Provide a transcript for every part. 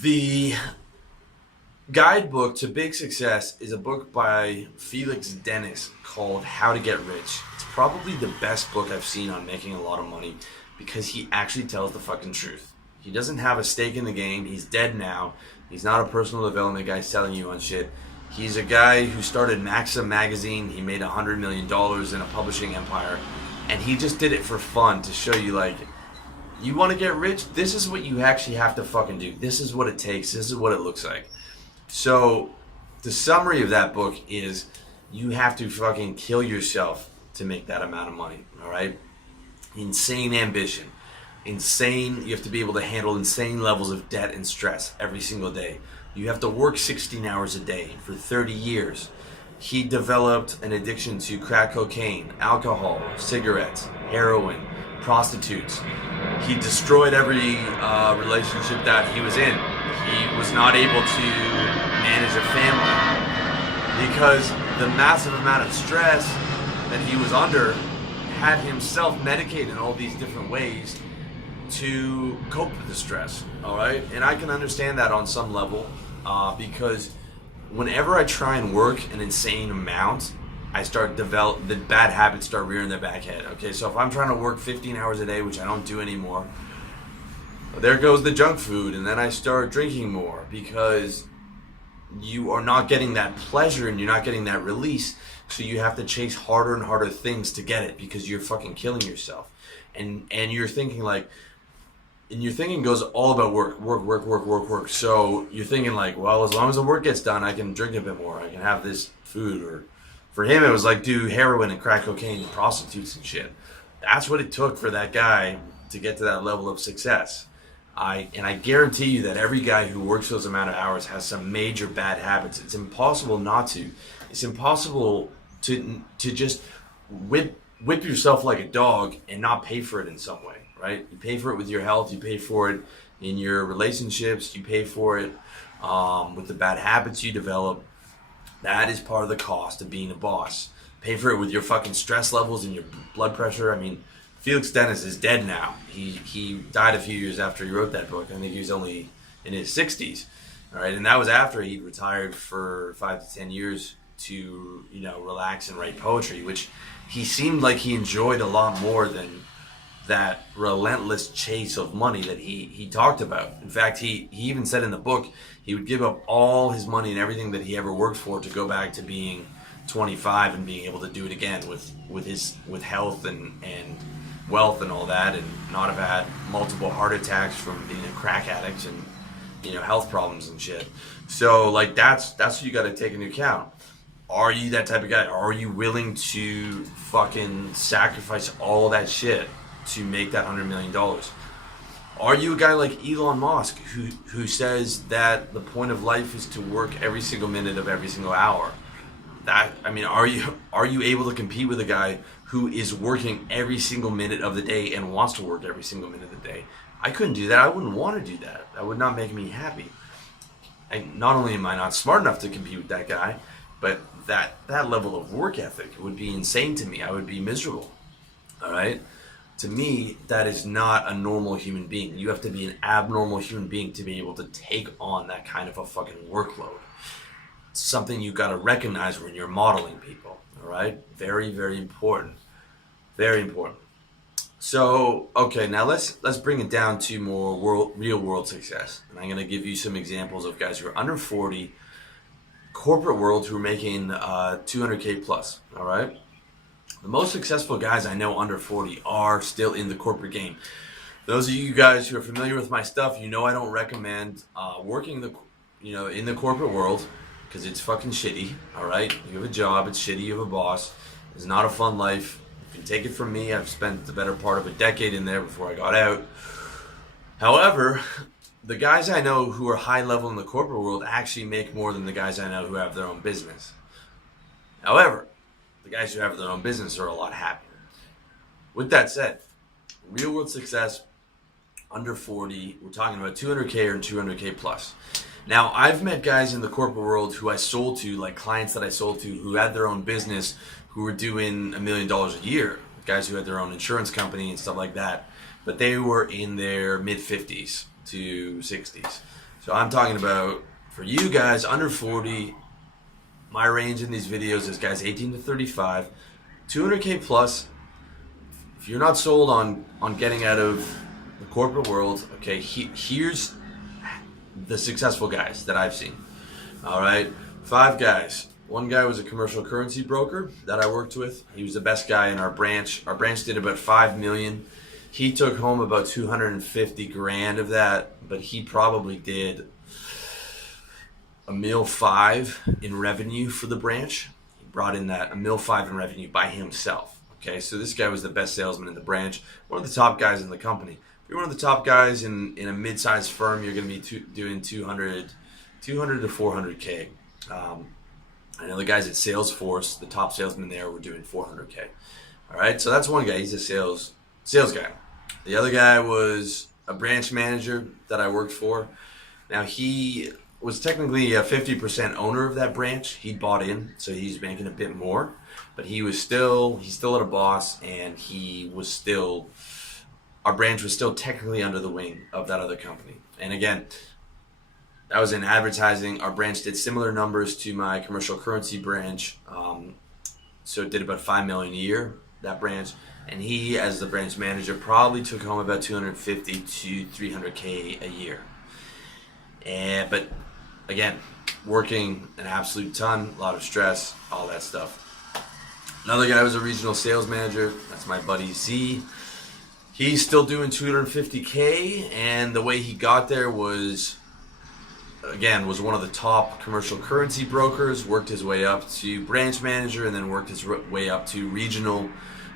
The guidebook to big success is a book by Felix Dennis called How to Get Rich. It's probably the best book I've seen on making a lot of money because he actually tells the fucking truth. He doesn't have a stake in the game. He's dead now. He's not a personal development guy selling you on shit. He's a guy who started Maxim magazine. He made $100 million in a publishing empire. And he just did it for fun to show you, like, you want to get rich? This is what you actually have to fucking do. This is what it takes. This is what it looks like. So, the summary of that book is you have to fucking kill yourself to make that amount of money, all right? Insane ambition. You have to be able to handle insane levels of debt and stress every single day. You have to work 16 hours a day for 30 years. He developed an addiction to crack cocaine, alcohol, cigarettes, heroin, prostitutes. He destroyed every relationship that he was in. He was not able to manage a family because the massive amount of stress that he was under had him self-medicate in all these different ways to cope with the stress, all right? And I can understand that on some level because whenever I try and work an insane amount, I start the bad habits start rearing their back head. Okay, so if I'm trying to work 15 hours a day, which I don't do anymore, there goes the junk food, and then I start drinking more because you are not getting that pleasure and you're not getting that release, so you have to chase harder and harder things to get it because you're fucking killing yourself. And you're thinking like, and your thinking goes all about work. So you're thinking like, well, as long as the work gets done, I can drink a bit more. I can have this food. Or for him, it was like do heroin and crack cocaine and prostitutes and shit. That's what it took for that guy to get to that level of success. I guarantee you that every guy who works those amount of hours has some major bad habits. It's impossible not to. It's impossible to just whip yourself like a dog and not pay for it in some way, right? You pay for it with your health, you pay for it in your relationships, you pay for it with the bad habits you develop. That is part of the cost of being a boss. Pay for it with your fucking stress levels and your blood pressure. I mean, Felix Dennis is dead now. He died a few years after he wrote that book. I think he was only in his 60s, all right? And that was after he'd retired for 5 to 10 years to, relax and write poetry, which he seemed like he enjoyed a lot more than that relentless chase of money that he talked about. In fact, he even said in the book he would give up all his money and everything that he ever worked for to go back to being 25 and being able to do it again with health and wealth and all that, and not have had multiple heart attacks from being a crack addict and health problems and shit. So like that's what you got to take into account. Are you that type of guy? Are you willing to fucking sacrifice all that shit to make that $100 million? Are you a guy like Elon Musk who says that the point of life is to work every single minute of every single hour? Are you able to compete with a guy who is working every single minute of the day and wants to work every single minute of the day? I couldn't do that. I wouldn't want to do that. That would not make me happy. Not only am I not smart enough to compete with that guy, but that level of work ethic would be insane to me. I would be miserable. All right? To me, that is not a normal human being. You have to be an abnormal human being to be able to take on that kind of a fucking workload. It's something you got to recognize when you're modeling people. All right? Very, very important. Very important. So, okay, now let's bring it down to more real world success. And I'm going to give you some examples of guys who are under 40, corporate world, who are making 200K plus, all right? The most successful guys I know under 40 are still in the corporate game. Those of you guys who are familiar with my stuff, I don't recommend working in the corporate world because it's fucking shitty, all right? You have a job, it's shitty, you have a boss. It's not a fun life. You can take it from me. I've spent the better part of a decade in there before I got out. However, the guys I know who are high level in the corporate world actually make more than the guys I know who have their own business. However, the guys who have their own business are a lot happier. With that said, real world success under 40, we're talking about 200K or 200K plus. Now, I've met guys in the corporate world who I sold to, like clients that I sold to, who had their own business, who were doing $1 million a year. Guys who had their own insurance company and stuff like that. But they were in their mid 50s to 60s. So I'm talking about for you guys under 40. My range in these videos is guys 18 to 35, 200K plus. If you're not sold on getting out of the corporate world, okay, here's the successful guys that I've seen. All right, 5 guys. One guy was a commercial currency broker that I worked with. He was the best guy in our branch. Our branch did about 5 million. He took home about 250 grand of that, but he probably did $1.5 million in revenue for the branch. He brought in that $1.5 million in revenue by himself. Okay, so this guy was the best salesman in the branch, one of the top guys in the company. If you're one of the top guys in a mid-sized firm, you're going to be doing 200 to 400K. I know the guys at Salesforce, the top salesmen there, were doing 400K. All right, so that's one guy. He's a sales guy. The other guy was a branch manager that I worked for. Now, he was technically a 50% owner of that branch. He bought in, so he's making a bit more. But he's still at a boss, and our branch was still technically under the wing of that other company. And again, that was in advertising. Our branch did similar numbers to my commercial currency branch. So it did about 5 million a year, that branch. And he, as the branch manager, probably took home about 250 to 300K a year. But again, working an absolute ton, a lot of stress, all that stuff. Another guy was a regional sales manager. That's my buddy Z. He's still doing 250K, and the way he got there was one of the top commercial currency brokers, worked his way up to branch manager, and then worked his way up to regional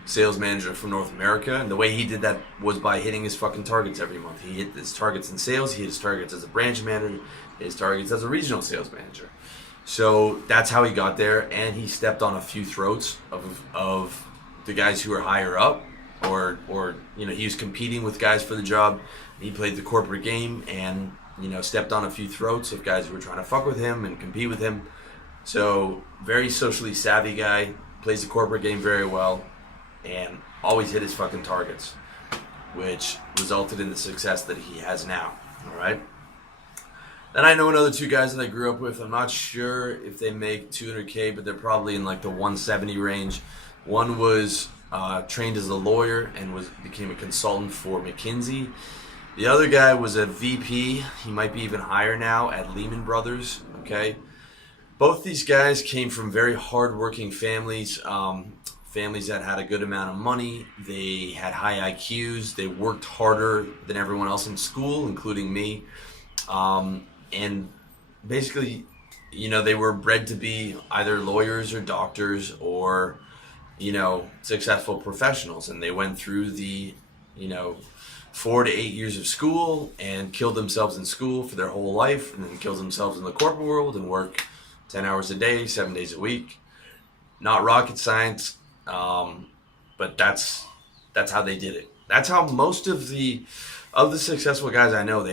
sales manager for North America. And the way he did that was by hitting his fucking targets every month. He hit his targets in sales, he hit his targets as a branch manager, his targets as a regional sales manager. So that's how he got there, and he stepped on a few throats of the guys who were higher up, or he was competing with guys for the job. He played the corporate game and stepped on a few throats of guys who were trying to fuck with him and compete with him. So very socially savvy guy, plays the corporate game very well, and always hit his fucking targets, which resulted in the success that he has now. All right. Then I know another 2 guys that I grew up with. I'm not sure if they make 200K, but they're probably in like the 170 range. One was trained as a lawyer and became a consultant for McKinsey. The other guy was a VP. He might be even higher now at Lehman Brothers. Okay, both these guys came from very hardworking families. Families that had a good amount of money. They had high IQs. They worked harder than everyone else in school, including me. And basically, they were bred to be either lawyers or doctors or, successful professionals. And they went through the, 4 to 8 years of school and killed themselves in school for their whole life, and then killed themselves in the corporate world and work 10 hours a day, 7 days a week. Not rocket science, but that's how they did it. That's how most of the successful guys I know,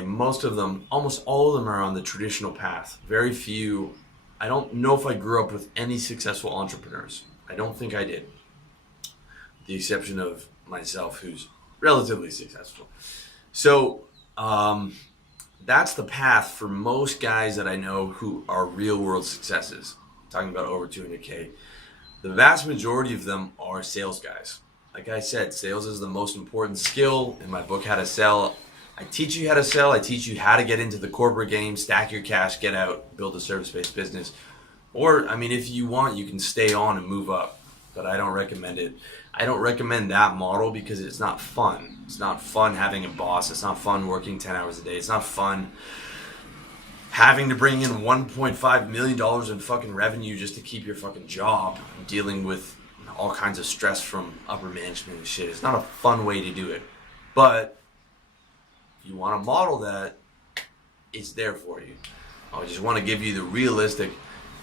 almost all of them are on the traditional path. Very few. I don't know if I grew up with any successful entrepreneurs. I don't think I did. With the exception of myself, who's relatively successful. So that's the path for most guys that I know who are real world successes. I'm talking about over 200K. The vast majority of them are sales guys. Like I said, sales is the most important skill. In my book, How to Sell, I teach you how to sell. I teach you how to get into the corporate game, stack your cash, get out, build a service-based business. Or, if you want, you can stay on and move up. But I don't recommend it. I don't recommend that model because it's not fun. It's not fun having a boss. It's not fun working 10 hours a day. It's not fun having to bring in $1.5 million in fucking revenue just to keep your fucking job, dealing with all kinds of stress from upper management and shit. It's not a fun way to do it. But if you want to model that, it's there for you. I just want to give you the realistic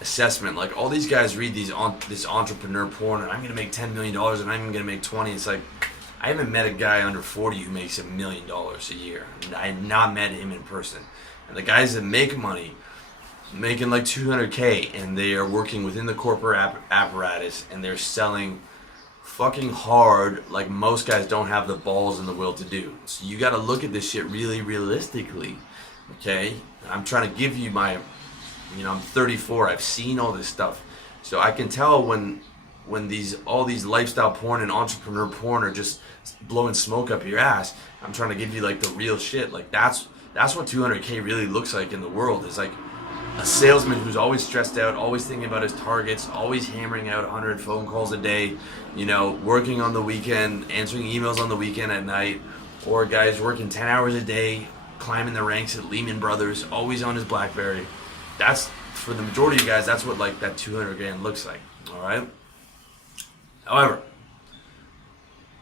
assessment. Like, all these guys read this entrepreneur porn, and I'm going to make $10 million and I'm going to make 20. It's like, I haven't met a guy under 40 who makes $1 million a year. I have not met him in person. And the guys that make money, making like 200K, and they are working within the corporate apparatus, and they're selling fucking hard, like most guys don't have the balls and the will to do. So you got to look at this shit really realistically. Okay, I'm trying to give you my, I'm 34. I've seen all this stuff, so I can tell when these all these lifestyle porn and entrepreneur porn are just blowing smoke up your ass. I'm trying to give you like the real shit. Like that's what 200K really looks like in the world. Is like a salesman who's always stressed out, always thinking about his targets, always hammering out 100 phone calls a day, working on the weekend, answering emails on the weekend at night, or guys working 10 hours a day, climbing the ranks at Lehman Brothers, always on his BlackBerry. That's, for the majority of you guys, that's what like that 200 grand looks like, all right? However,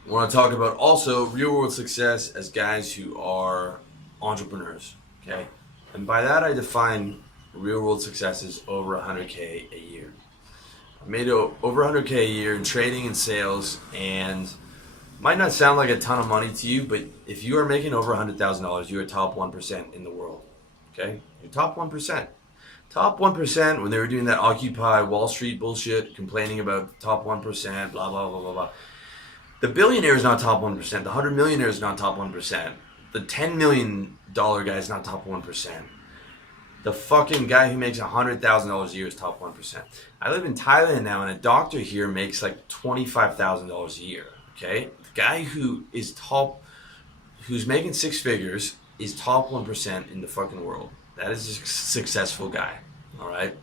I want to talk about also real world success as guys who are entrepreneurs, okay? And by that I define real world success is over 100K a year. I made over 100K a year in trading and sales, and might not sound like a ton of money to you, but if you are making over $100,000, you are top 1% in the world, okay? You're top 1%. Top 1%, when they were doing that Occupy Wall Street bullshit, complaining about top 1%, blah, blah, blah, blah, blah. The billionaire is not top 1%. The 100 millionaire is not top 1%. The $10 million guy is not top 1%. The fucking guy who makes $100,000 a year is top 1%. I live in Thailand now, and a doctor here makes like $25,000 a year, okay? The guy who's making six figures is top 1% in the fucking world. That is a successful guy, all right?